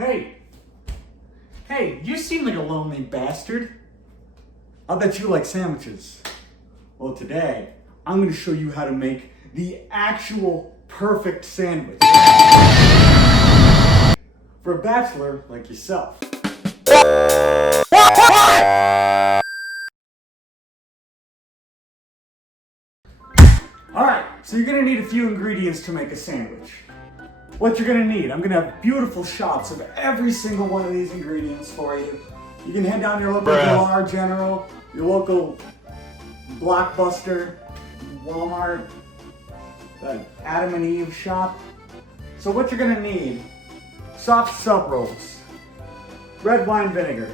Hey! Hey, you seem like a lonely bastard. I bet you like sandwiches. Well, today, I'm gonna show you how to make the actual perfect sandwich. For a bachelor like yourself. Alright, so you're gonna need a few ingredients to make a sandwich. What you're gonna need, I'm gonna have beautiful shots of every single one of these ingredients for you. You can head down your local Dollar General, your local Blockbuster, Walmart, Adam and Eve shop. So what you're gonna need, soft sub rolls, red wine vinegar,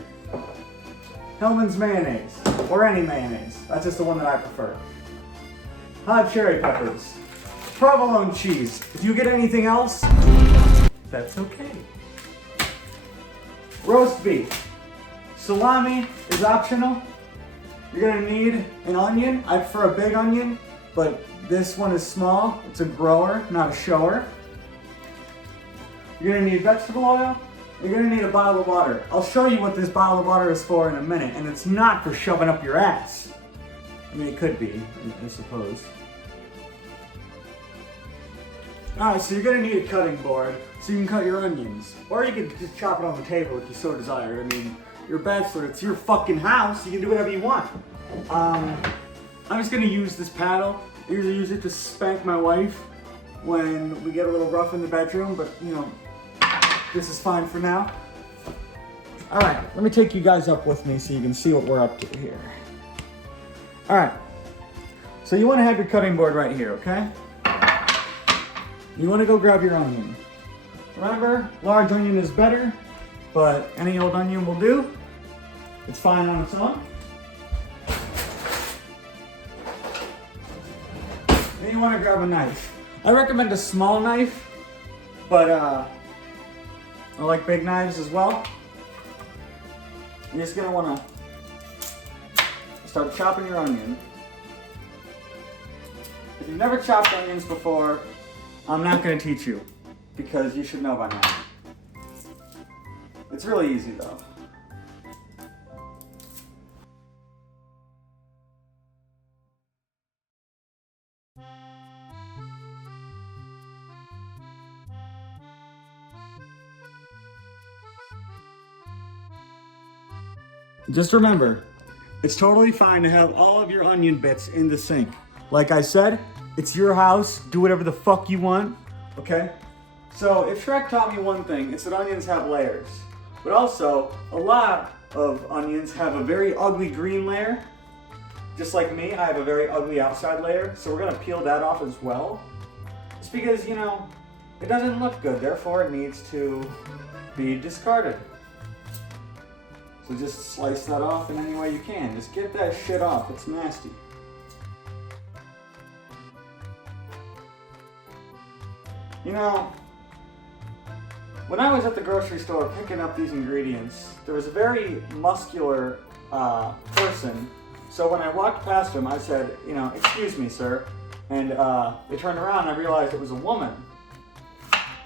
Hellman's mayonnaise, or any mayonnaise. That's just the one that I prefer. Hot cherry peppers, provolone cheese. If you get anything else, that's okay. Roast beef. Salami is optional. You're gonna need an onion. I prefer a big onion, but this one is small. It's a grower, not a shower. You're gonna need vegetable oil. You're gonna need a bottle of water. I'll show you what this bottle of water is for in a minute, and it's not for shoving up your ass. I mean, it could be, I suppose. Alright, so you're gonna need a cutting board so you can cut your onions. Or you can just chop it on the table if you so desire. I mean, you're a bachelor, it's your fucking house, you can do whatever you want. I'm just gonna use this paddle. I usually use it to spank my wife when we get a little rough in the bedroom, but you know, this is fine for now. Alright, let me take you guys up with me so you can see what we're up to here. Alright, so you wanna have your cutting board right here, okay? You want to go grab your onion. Remember, large onion is better, but any old onion will do. It's fine on its own. Then you want to grab a knife. I recommend a small knife, but I like big knives as well. You're just going to want to start chopping your onion. If you've never chopped onions before, I'm not going to teach you, because you should know by now. It's really easy though. Just remember, it's totally fine to have all of your onion bits in the sink. Like I said, it's your house, do whatever the fuck you want, okay? So if Shrek taught me one thing, it's that onions have layers. But also, a lot of onions have a very ugly green layer. Just like me, I have a very ugly outside layer, so we're gonna peel that off as well. It's because, you know, it doesn't look good, therefore it needs to be discarded. So just slice that off in any way you can. Just get that shit off, it's nasty. You know, when I was at the grocery store picking up these ingredients, there was a very muscular person. So when I walked past him, I said, you know, excuse me, sir. And they turned around and I realized it was a woman.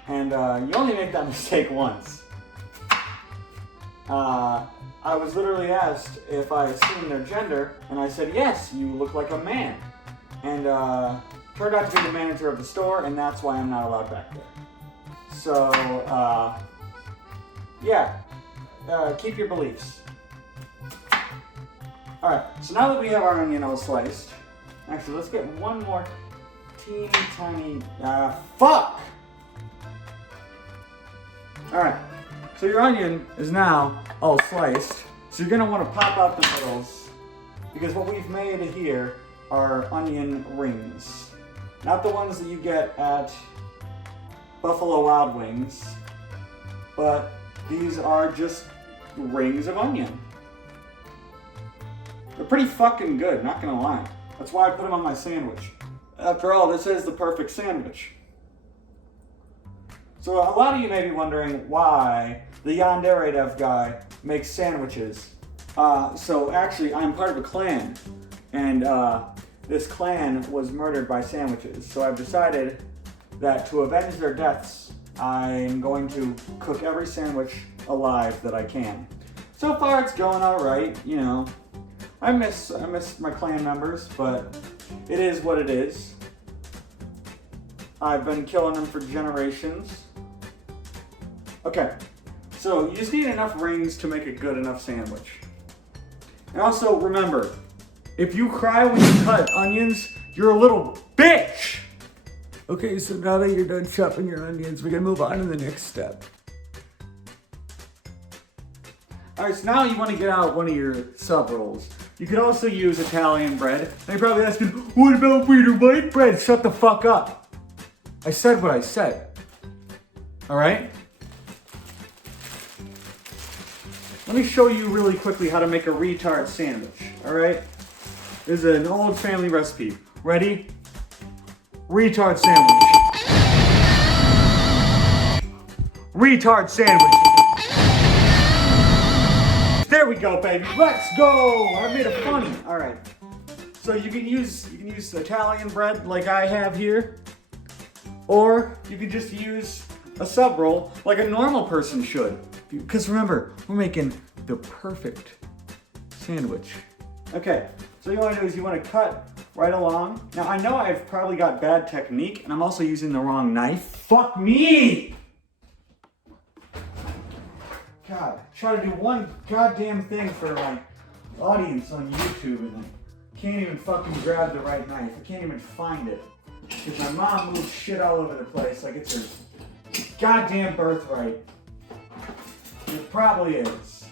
And you only make that mistake once. I was literally asked if I assumed their gender, and I said, yes, you look like a man. And turned out to be the manager of the store, and that's why I'm not allowed back there. So, yeah, keep your beliefs. Alright, so now that we have our onion all sliced, actually, let's get one more teeny tiny, fuck! Alright, so your onion is now all sliced, so you're gonna wanna pop out the middles, because what we've made here are onion rings. Not the ones that you get at Buffalo Wild Wings, but these are just rings of onion. They're pretty fucking good, not gonna lie. That's why I put them on my sandwich. After all, this is the perfect sandwich. So a lot of you may be wondering why the Yandere Dev guy makes sandwiches. So actually, I'm part of a clan, and this clan was murdered by sandwiches. So I've decided that to avenge their deaths, I'm going to cook every sandwich alive that I can. So far it's going all right, you know. I miss my clan members, but it is what it is. I've been killing them for generations. Okay, so you just need enough rings to make a good enough sandwich. And also remember, if you cry when you cut onions, you're a little bitch! Okay, so now that you're done chopping your onions, we're gonna move on to the next step. Alright, so now you want to get out one of your sub rolls. You could also use Italian bread. And you're probably asking, what about wheat or white bread? Shut the fuck up. I said what I said. Alright? Let me show you really quickly how to make a retard sandwich. Alright? This is an old family recipe. Ready? Retard sandwich. Retard sandwich. There we go, baby. Let's go. I made it funny. All right. So you can use Italian bread like I have here, or you can just use a sub roll like a normal person should. Because remember, we're making the perfect sandwich. Okay. So you want to do is you want to cut right along. Now I know I've probably got bad technique, and I'm also using the wrong knife. Fuck me! God, try to do one goddamn thing for my audience on YouTube and I can't even fucking grab the right knife. I can't even find it. Because my mom moves shit all over the place like it's her goddamn birthright. It probably is.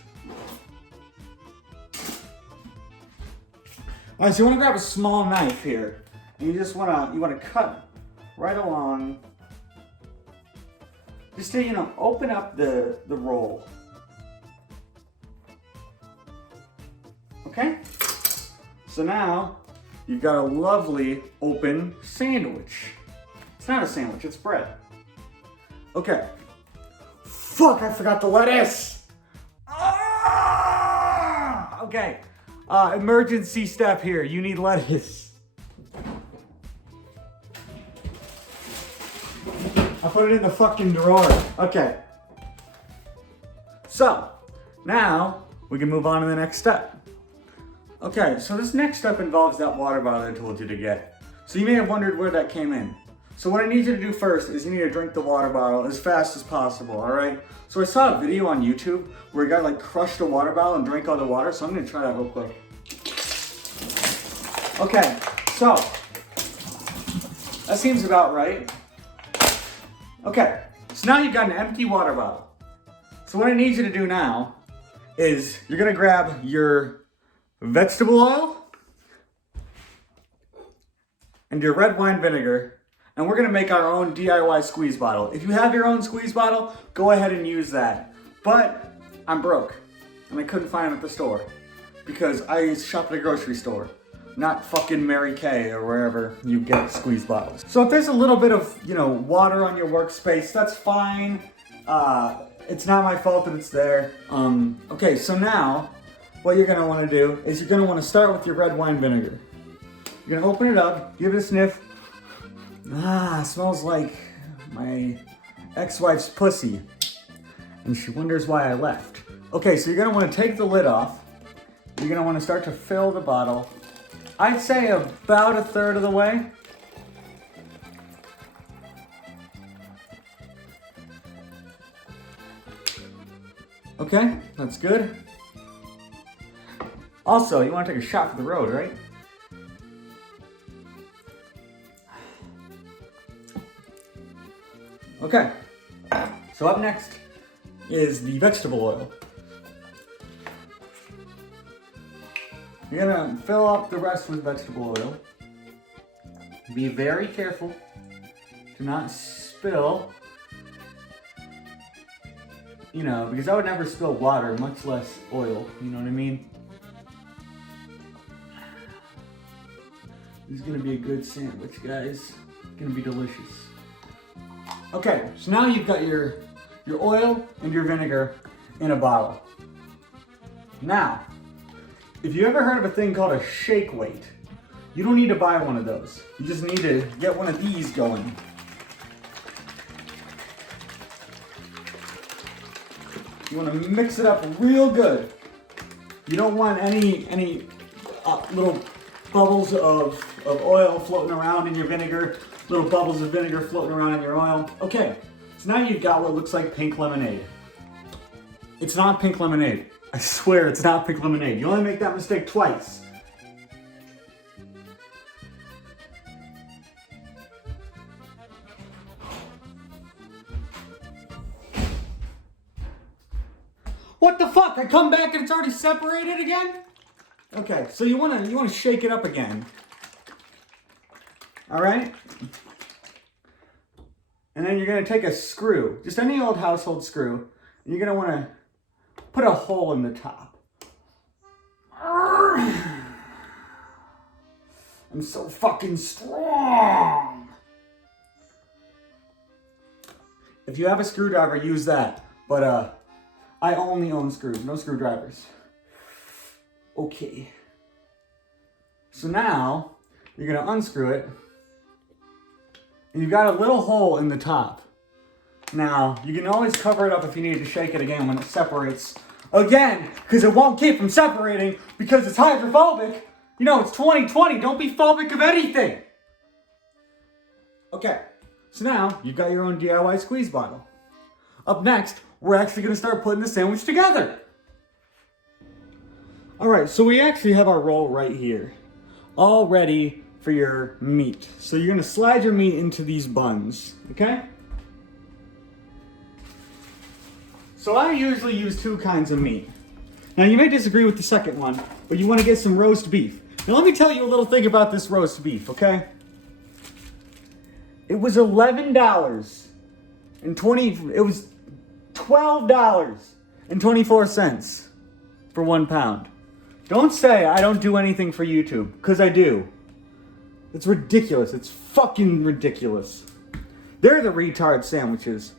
Alright, so you want to grab a small knife here. And you just want to cut right along. Just to, you know, open up the roll. Okay? So now, you've got a lovely open sandwich. It's not a sandwich, it's bread. Okay. Fuck, I forgot the lettuce! Ah! Okay. Emergency step here. You need lettuce. I put it in the fucking drawer. Okay. So, now, we can move on to the next step. Okay, so this next step involves that water bottle I told you to get. So you may have wondered where that came in. So what I need you to do first is you need to drink the water bottle as fast as possible, alright? So I saw a video on YouTube where a guy like crushed a water bottle and drank all the water, so I'm gonna try that real quick. Okay, so, that seems about right. Okay, so now you've got an empty water bottle. So what I need you to do now is you're gonna grab your vegetable oil and your red wine vinegar, and we're gonna make our own DIY squeeze bottle. If you have your own squeeze bottle, go ahead and use that. But I'm broke and I couldn't find them at the store because I shop at a grocery store, not fucking Mary Kay or wherever you get squeeze bottles. So if there's a little bit of, you know, water on your workspace, that's fine. It's not my fault that it's there. Okay, so now what you're gonna wanna do is you're gonna wanna start with your red wine vinegar. You're gonna open it up, give it a sniff. Ah, it smells like my ex-wife's pussy. And she wonders why I left. Okay, so you're gonna wanna take the lid off. You're gonna wanna start to fill the bottle. I'd say about a third of the way. Okay, that's good. Also, you want to take a shot for the road, right? Okay, so up next is the vegetable oil. You're gonna fill up the rest with vegetable oil. Be very careful to not spill, you know, because I would never spill water, much less oil, you know what I mean? This is gonna be a good sandwich, guys. It's gonna be delicious. Okay, so now you've got your oil and your vinegar in a bottle. Now, if you ever heard of a thing called a shake weight, you don't need to buy one of those. You just need to get one of these going. You want to mix it up real good. You don't want any little bubbles of oil floating around in your vinegar, little bubbles of vinegar floating around in your oil. Okay, so now you've got what looks like pink lemonade. It's not pink lemonade. I swear it's not pink lemonade. You only make that mistake twice. What the fuck? I come back and it's already separated again? Okay, so you wanna shake it up again. Alright? And then you're gonna take a screw, just any old household screw, and you're gonna wanna put a hole in the top. I'm so fucking strong. If you have a screwdriver, use that. But I only own screws, no screwdrivers. Okay. So now, you're gonna unscrew it, and you've got a little hole in the top. Now, you can always cover it up if you need to shake it again when it separates. Again, because it won't keep from separating because it's hydrophobic. You know, it's 2020, don't be phobic of anything. Okay, so now you've got your own DIY squeeze bottle. Up next, we're actually gonna start putting the sandwich together. All right, so we actually have our roll right here, all ready for your meat. So you're gonna slide your meat into these buns, okay? So I usually use two kinds of meat. Now you may disagree with the second one, but you wanna get some roast beef. Now let me tell you a little thing about this roast beef, okay? It was it was $12.24 for 1 pound. Don't say I don't do anything for YouTube, because I do. It's ridiculous. It's fucking ridiculous. They're the retard sandwiches.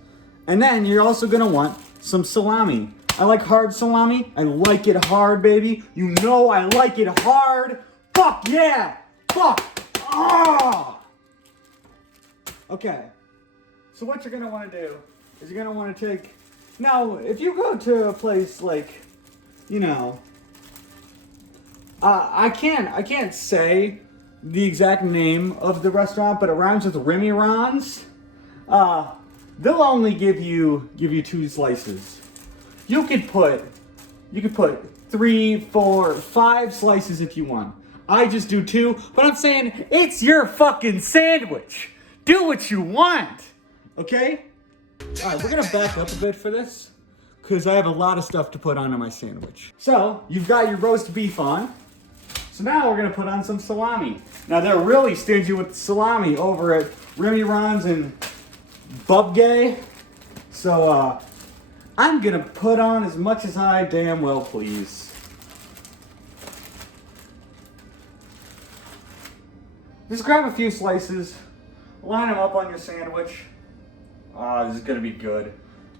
And then you're also gonna want some salami. I like hard salami. I like it hard, baby. You know I like it hard. Fuck yeah! Fuck! Ah! Okay. So what you're gonna want to do is you're gonna want to take. Now, if you go to a place like, you know, I can't say the exact name of the restaurant, but it rhymes with Remy Ron's. They'll only give you 2 slices. You could put 3, 4, 5 slices if you want. I just do 2, but I'm saying it's your fucking sandwich. Do what you want, okay? All right, we're gonna back up a bit for this because I have a lot of stuff to put onto my sandwich. So you've got your roast beef on. So now we're gonna put on some salami. Now they're really stingy with salami over at Remy Ron's and Bubgay. So I'm gonna put on as much as I damn well please. Just grab a few slices, line them up on your sandwich. This is gonna be good.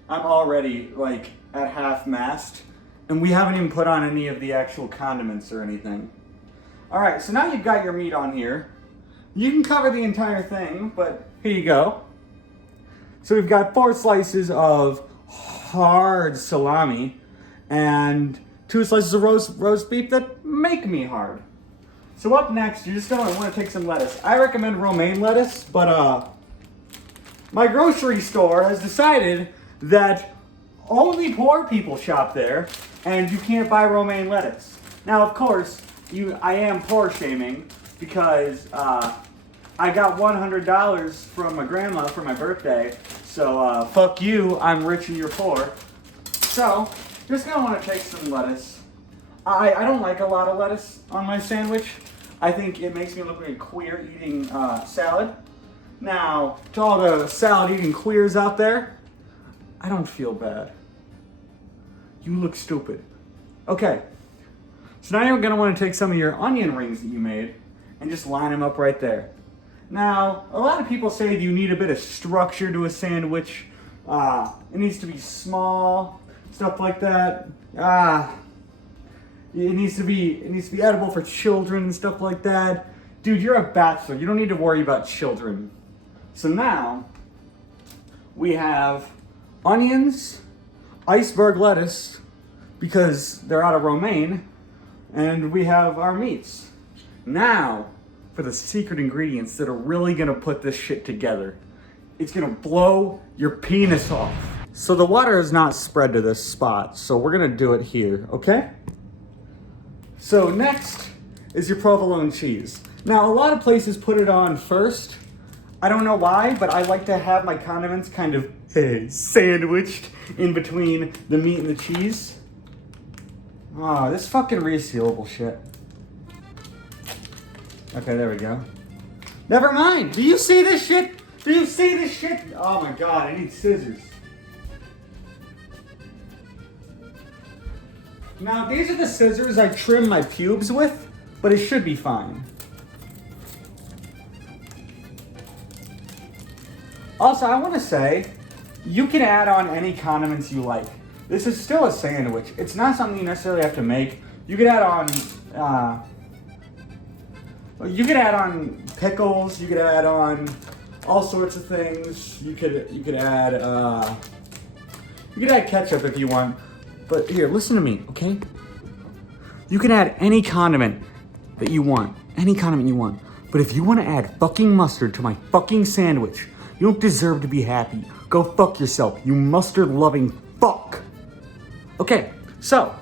I'm already like at half mast, and we haven't even put on any of the actual condiments or anything. All right, so now you've got your meat on here. You can cover the entire thing, but here you go. So we've got 4 slices of hard salami and 2 slices of roast beef that make me hard. So up next, you're just gonna want to take some lettuce. I recommend romaine lettuce, but my grocery store has decided that only poor people shop there, and you can't buy romaine lettuce. Now, of course, I am poor shaming because I got $100 from my grandma for my birthday. So fuck you, I'm rich and you're poor. So you're just gonna want to take some lettuce. I don't like a lot of lettuce on my sandwich. I think it makes me look like a queer eating salad. Now, to all the salad eating queers out there, I don't feel bad. You look stupid. Okay, so now you're gonna want to take some of your onion rings that you made and just line them up right there. Now, a lot of people say you need a bit of structure to a sandwich. It needs to be small, stuff like that. It needs to be edible for children and stuff like that. Dude, you're a bachelor. You don't need to worry about children. So now we have onions, iceberg lettuce, because they're out of romaine, and we have our meats. Now, for the secret ingredients that are really gonna put this shit together. It's gonna blow your penis off. So the water is not spread to this spot, so we're gonna do it here, okay? So next is your provolone cheese. Now, a lot of places put it on first. I don't know why, but I like to have my condiments kind of sandwiched in between the meat and the cheese. Oh, this fucking resealable shit. Okay, there we go. Never mind. Do you see this shit? Do you see this shit? Oh my god, I need scissors. Now, these are the scissors I trim my pubes with, but it should be fine. Also, I want to say, you can add on any condiments you like. This is still a sandwich. It's not something you necessarily have to make. You could add on, pickles. You could add on all sorts of things. You could add ketchup if you want. But here, listen to me, okay? You can add any condiment that you want. Any condiment you want. But if you want to add fucking mustard to my fucking sandwich, you don't deserve to be happy. Go fuck yourself, you mustard-loving fuck. Okay, so.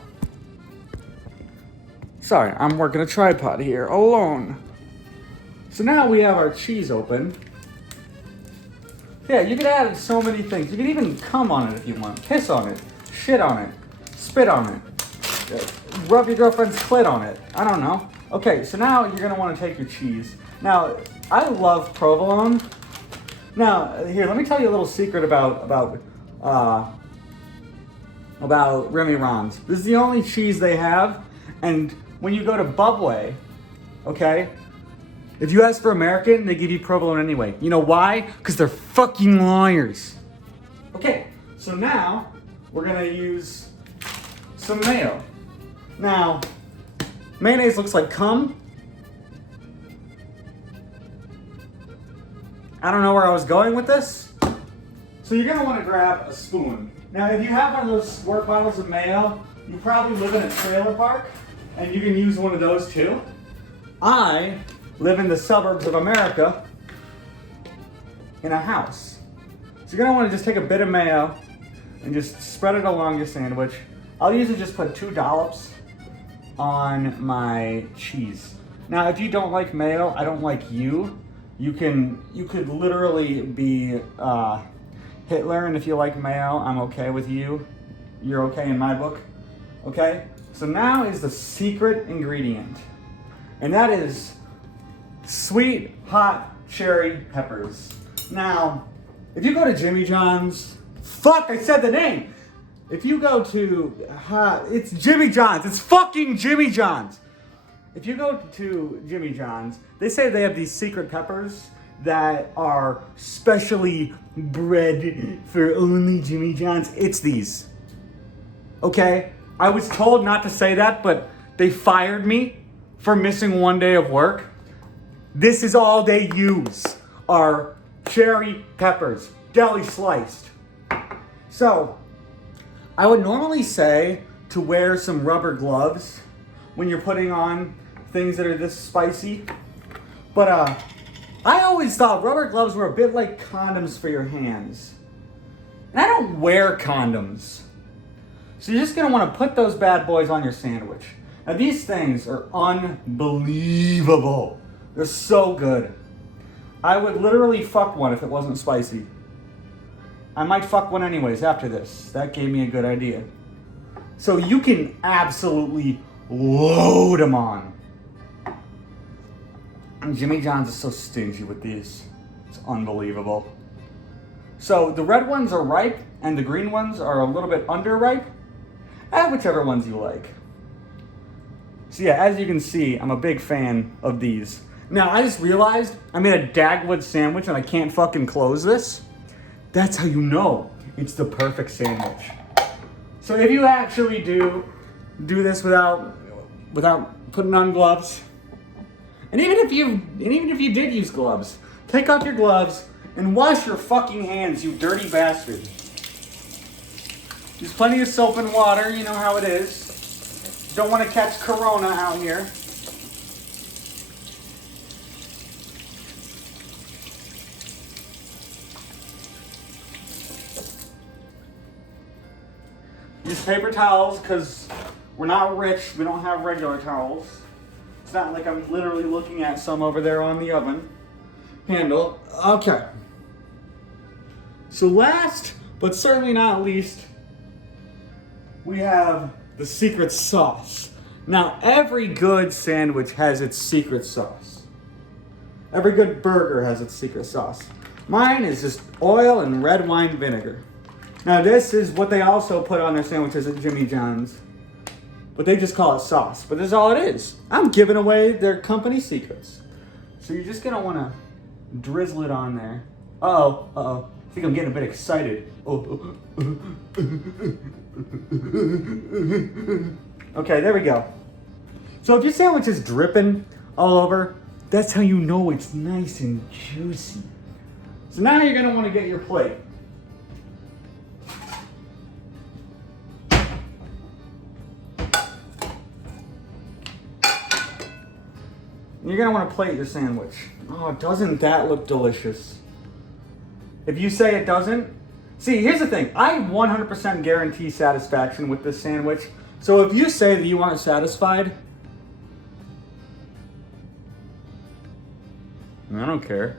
Sorry, I'm working a tripod here, alone. So now we have our cheese open. Yeah, you could add so many things. You could even cum on it if you want. Piss on it. Shit on it. Spit on it. Rub your girlfriend's clit on it. I don't know. Okay, so now you're gonna want to take your cheese. Now, I love provolone. Now, here, let me tell you a little secret about Remy Ron's. This is the only cheese they have, and when you go to Bubway, okay, if you ask for American, they give you provolone anyway. You know why? Because they're fucking liars. Okay, so now we're gonna use some mayo. Now, mayonnaise looks like cum. I don't know where I was going with this. So you're gonna wanna grab a spoon. Now, if you have one of those squirt bottles of mayo, you probably live in a trailer park, and you can use one of those too. I live in the suburbs of America in a house. So you're gonna wanna just take a bit of mayo and just spread it along your sandwich. I'll usually just put 2 dollops on my cheese. Now, if you don't like mayo, I don't like you. You could literally be Hitler, and if you like mayo, I'm okay with you. You're okay in my book, okay? So now is the secret ingredient, and that is sweet, hot cherry peppers. Now, if you go to Jimmy John's, fuck, I said the name. If you go to, it's Jimmy John's, it's fucking Jimmy John's. If you go to Jimmy John's, they say they have these secret peppers that are specially bred for only Jimmy John's. It's these. Okay? I was told not to say that, but they fired me for missing one day of work. This is all they use, are cherry peppers, deli sliced. So, I would normally say to wear some rubber gloves when you're putting on things that are this spicy. But I always thought rubber gloves were a bit like condoms for your hands. And I don't wear condoms. So you're just gonna wanna put those bad boys on your sandwich. Now these things are unbelievable. They're so good. I would literally fuck one if it wasn't spicy. I might fuck one anyways after this. That gave me a good idea. So you can absolutely load them on. And Jimmy John's is so stingy with these. It's unbelievable. So the red ones are ripe and the green ones are a little bit underripe. Add whichever ones you like. So yeah, as you can see, I'm a big fan of these. Now, I just realized I made a Dagwood sandwich and I can't fucking close this. That's how you know it's the perfect sandwich. So if you actually do this without putting on gloves, and even if you did use gloves, take off your gloves and wash your fucking hands, you dirty bastard. Use plenty of soap and water, you know how it is. Don't want to catch corona out here. Use paper towels because we're not rich. We don't have regular towels. It's not like I'm literally looking at some over there on the oven handle. Okay. So last, but certainly not least, we have the secret sauce. Now, every good sandwich has its secret sauce. Every good burger has its secret sauce. Mine is just oil and red wine vinegar. Now, this is what they also put on their sandwiches at Jimmy John's. But they just call it sauce. But this is all it is. I'm giving away their company secrets. So you're just going to want to drizzle it on there. Uh-oh, uh-oh. I think I'm getting a bit excited. Oh. Okay, there we go. So if your sandwich is dripping all over, that's how you know it's nice and juicy. So now you're gonna want to get your plate. You're gonna want to plate your sandwich. Oh, doesn't that look delicious? If you say it doesn't, see, here's the thing. I 100% guarantee satisfaction with this sandwich. So if you say that you aren't satisfied, I don't care.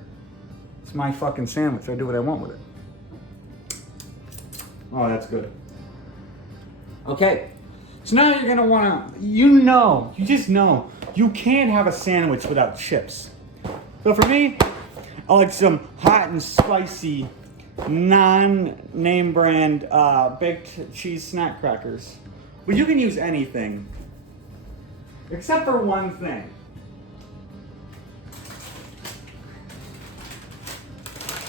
It's my fucking sandwich. I do what I want with it. Oh, that's good. Okay. So now you're gonna wanna, you just know, you can't have a sandwich without chips. So for me, I like some hot and spicy, non-name brand baked cheese snack crackers. But you can use anything, except for one thing.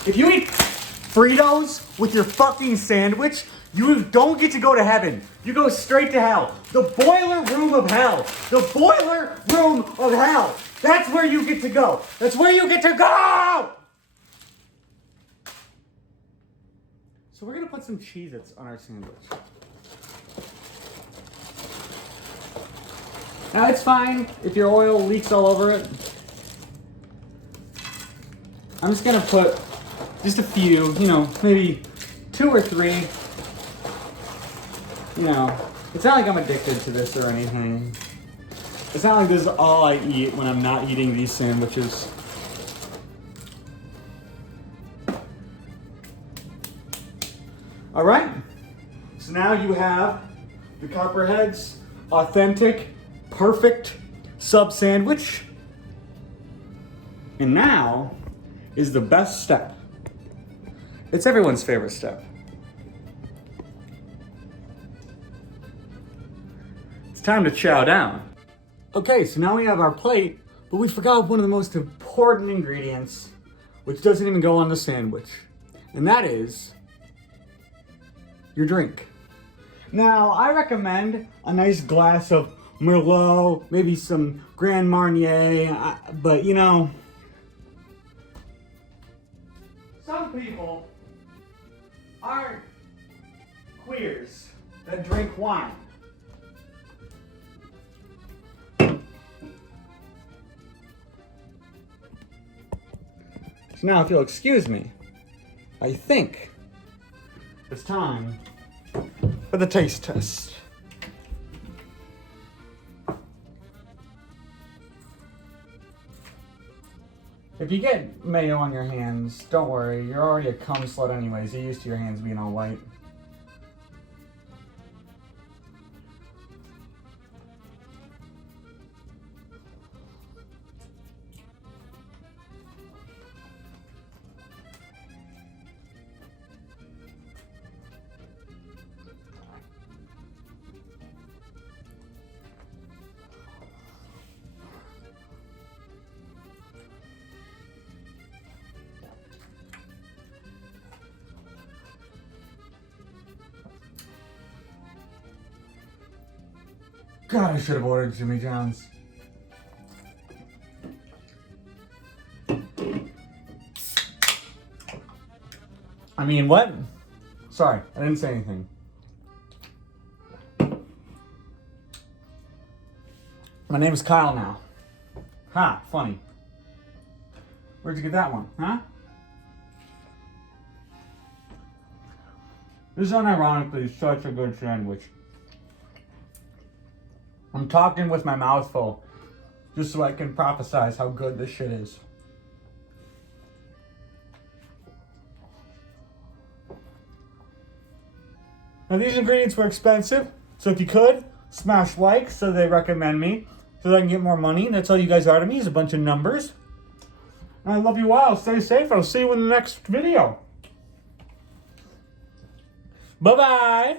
If you eat Fritos with your fucking sandwich, you don't get to go to heaven. You go straight to hell. The boiler room of hell. The boiler room of hell. That's where you get to go. That's where you get to go! So we're gonna put some Cheez-Its on our sandwich. Now it's fine if your oil leaks all over it. I'm just gonna put just a few, maybe 2 or 3. It's not like I'm addicted to this or anything. It's not like this is all I eat when I'm not eating these sandwiches. All right, so now you have the Copperhead's authentic, perfect sub sandwich. And now is the best step. It's everyone's favorite step. It's time to chow down. Okay, so now we have our plate, but we forgot one of the most important ingredients, which doesn't even go on the sandwich, and that is your drink. Now, I recommend a nice glass of Merlot, maybe some Grand Marnier, but some people aren't queers that drink wine. So now, if you'll excuse me, I think it's time for the taste test. If you get mayo on your hands, don't worry, you're already a cum slut anyways. You're used to your hands being all white. God, I should have ordered Jimmy John's. I mean, what? Sorry, I didn't say anything. My name is Kyle now. Ha, funny. Where'd you get that one, huh? This is unironically such a good sandwich. I'm talking with my mouth full, just so I can prophesize how good this shit is. Now these ingredients were expensive, so if you could, smash like so they recommend me, so that I can get more money. That's all you guys are to me, is a bunch of numbers. And I love you all. Stay safe. I'll see you in the next video. Bye-bye.